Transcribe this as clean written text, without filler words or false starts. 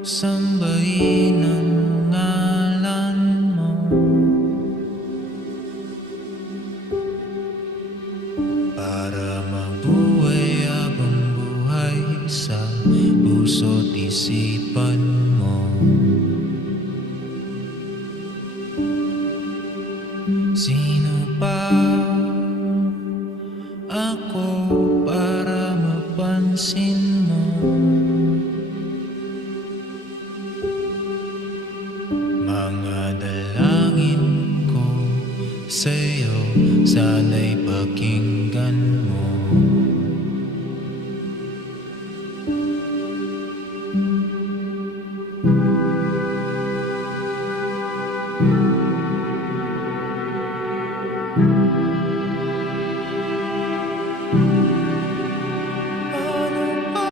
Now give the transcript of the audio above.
Sambahin ang ngalan mo, para mabuhay habang buhay sa puso't isipan mo. Sino pa ako para mapansin mo?